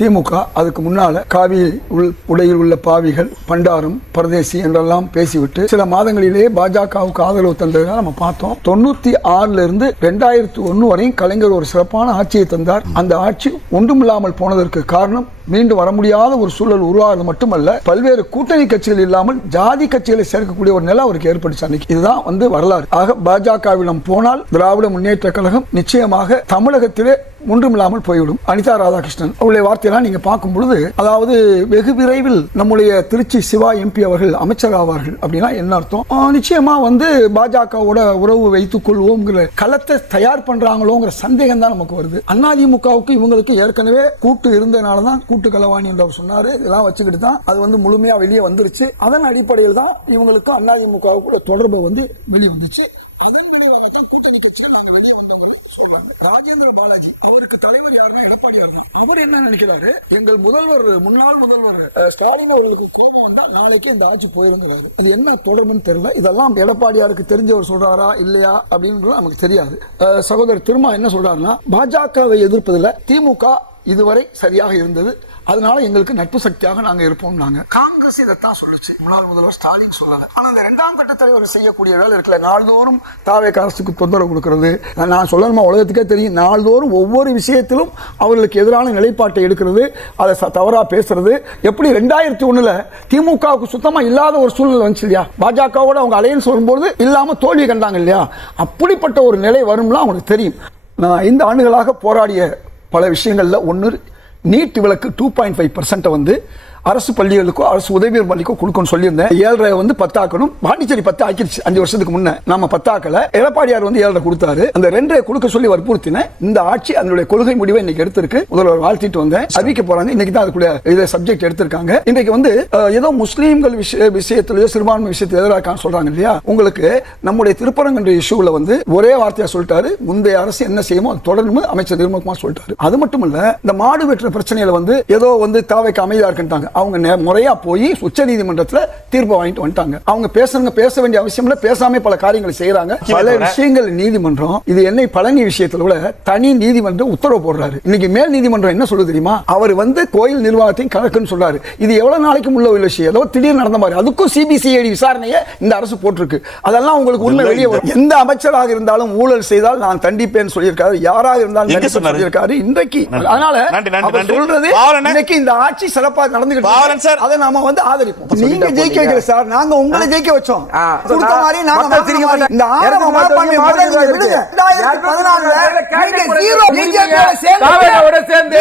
திமுக அதுக்கு முன்னால காவி உடையில் உள்ள பாவிகள், பண்டாரம், பரதேசி என்றெல்லாம் பேசிவிட்டு சில மாதங்களிலேயே பாஜகவுக்கு ஆதரவு தந்ததை நம்ம பார்த்தோம். 96 இருந்து 2001 வரையும் கலைஞர் ஒரு சிறப்பான ஆட்சியை தந்தார். அந்த ஆட்சி ஒன்றுமில்லாமல் போனதற்கு காரணம் மீண்டும் வர முடியாத ஒரு சூழல் உருவாகிறது மட்டுமல்ல, பல்வேறு கூட்டணி கட்சிகள் இல்லாமல் ஜாதி கட்சிகளை சேர்க்கக்கூடிய ஒரு நிலை அவருக்கு ஏற்படுச்சு. இதுதான் வரலாறு. ஆக பாஜகவிடம் போனால் திராவிட முன்னேற்ற கழகம் நிச்சயமாக தமிழகத்திலே ஒன்றுமில்லாமல் போய்விடும். அனிதா ராதாகிருஷ்ணன் அவருடைய வார்த்தையெல்லாம் நீங்க பார்க்கும் பொழுது, அதாவது வெகு விரைவில் நம்முடைய திருச்சி சிவா எம்பி அவர்கள் அமைச்சர் ஆவார்கள் அப்படின்னா என்ன அர்த்தம்? நிச்சயமா பாஜகவோட உறவு வைத்துக் கொள்வோங்கிற களத்தை தயார் பண்றாங்களோங்கிற சந்தேகம் தான் நமக்கு வருது. அதிமுகவுக்கு இவங்களுக்கு ஏற்கனவே கூட்டு இருந்தனாலதான் கூட்டு களவாணி என்று சொன்னாரு. இதெல்லாம் வச்சுக்கிட்டு தான் அது முழுமையா வெளியே வந்துருச்சு. அதன் அடிப்படையில் தான் இவங்களுக்கு அதிமுகவுக்கு தொடர்பு வெளியே வந்துச்சு. அதன் விளைவாக தான் கூட்டணி கட்சிகள் நாங்கள் வெளியே வந்தவங்க சொல்றாங்க. ராஜேந்திர பாலாஜி அவருக்கு தலைவர் யாருன்னா எடப்பாடியார். அவர் என்ன நினைக்கிறாரு, எங்கள் முன்னாள் முதல்வர் ஸ்டாலின் அவர்களுக்கு கோபம் வந்தா நாளைக்கு இந்த ஆட்சி போயிருந்தாரு. அது என்ன தொடர்புன்னு தெரியல. இதெல்லாம் எடப்பாடியாருக்கு தெரிஞ்சவர் சொல்றாரா இல்லையா அப்படின்றது நமக்கு தெரியாது. சகோதரர் திருமா என்ன சொல்றாருன்னா, பாஜகவை எதிர்ப்பதில் திமுக இதுவரை சரியாக இருந்தது, அதனால எங்களுக்கு நட்பு சக்தியாக நாங்க இருப்போம். காங்கிரஸ் இதைத்தான் சொல்லுச்சு, முன்னாள் முதல்வர் ஸ்டாலின் சொல்லல. ஆனா இந்த இரண்டாம் கட்ட தலைவர் செய்யக்கூடிய வேலை இருக்குல்ல, நாள்தோறும் தாவேக அரசுக்கு தொந்தரவு கொடுக்கிறது. நான் சொல்லணுமா, உலகத்துக்கே தெரியும், நாள்தோறும் ஒவ்வொரு விஷயத்திலும் அவர்களுக்கு எதிரான நிலைப்பாட்டை எடுக்கிறது, அதை தவறா பேசுறது. எப்படி 2001 திமுகவுக்கு சுத்தமா இல்லாத ஒரு சூழ்நிலை வந்துச்சு இல்லையா, பாஜகவோட அவங்க அலையன்ஸ் வரும்போது இல்லாம தோல்வி கண்டாங்க இல்லையா, அப்படிப்பட்ட ஒரு நிலை வரும்லாம் அவங்களுக்கு தெரியும். நான் 5 ஆண்டுகளாக போராடிய பல விஷயங்கள்ல ஒன்று, நீட் விலக்கு 2.5% அரசு பள்ளிகளுக்கோ அரசு உதவியர் பள்ளிக்கோ கொடுக்கணும்னு சொல்லியிருந்தேன். 7.5 10 ஆக்கணும். பாண்டிச்சேரி 10 ஆக்கிடுச்சு 5 வருஷத்துக்கு முன்ன. நாம 10 ஆக்கல. எடப்பாடியார் 7.5 கொடுத்தாரு. அந்த 2 கொடுக்க சொல்லி வற்புறுத்தின. இந்த ஆட்சி அதனுடைய கொள்கை முடிவை இன்னைக்கு எடுத்திருக்கு. முதல்வர் வாழ்த்திட்டு வந்தேன். அறிவிக்க போறாங்க. இன்னைக்கு தான் அதுக்குள்ள இதை சப்ஜெக்ட் எடுத்திருக்காங்க. இன்றைக்கு ஏதோ முஸ்லீம்கள் விஷயத்திலேயோ சிறுபான்மை விஷயத்தில் எதிராக சொல்றாங்க இல்லையா, உங்களுக்கு நம்முடைய திருப்பரங்குன்ற இஷ்யூல ஒரே வார்த்தையா சொல்லிட்டாரு, முந்தைய அரசு என்ன செய்யுமோ அது தொடர்ந்து அமைச்சர் நிர்மல்குமார் சொல்லிட்டாரு. அது மட்டும் இல்ல, இந்த மாடு வெட்டுற பிரச்சனையில ஏதோ தாவைக்கு அமைதியா இருக்கின்றாங்க. அவங்க முறையா போய் உச்ச நீதிமன்றத்தில் தீர்ப்பு வாங்கிட்டு வந்துட்டாங்க. அவங்க பேச வேண்டிய அவசியம் இல்ல, பேசாம பல காரியங்களை செய்யறாங்க. பல விஷயங்கள் நீதிமன்றம், இது என்னை பழனி விஷயத்துல கூட தனி நீதிமன்றம் உத்தரவு போடுறாரு. இன்னைக்கு மேல் நீதிமன்றம் என்ன சொல்லுது தெரியுமா, அவர் கோயில் நிர்வாகத்தையும் கணக்குன்னு சொல்றாரு. இது எவ்வளவு நாளைக்கு உள்ள விஷயம், ஏதோ திடீர்னு நடந்த மாதிரி. அதுக்கும் சிபிசிஐடி விசாரணையை இந்த அரசு போட்டிருக்கு. அதெல்லாம் உங்களுக்கு உண்மை வெளியே வரும். எந்த அமைச்சராக இருந்தாலும் ஊழல் செய்தால் நான் தண்டிப்பேன் சொல்லியிருக்காரு. யாராக இருந்தாலும் சொல்லியிருக்காரு. இன்றைக்கு அதனால சொல்றது, இன்னைக்கு இந்த ஆட்சி சிறப்பாக நடந்து அதை நாம ஆதரிப்போம். நீங்க ஜெயிக்க வைக்கல சார், நாங்க உங்களை ஜெயிக்க வச்சோம். கொடுத்த மாதிரி நாங்க திரும்ப மாட்டோம். இந்த ஆரம்ப மனப்பான்மை மாற்றங்களை விடுங்க. 2014 நீங்க 0 பிஜேபியோட சேர்ந்து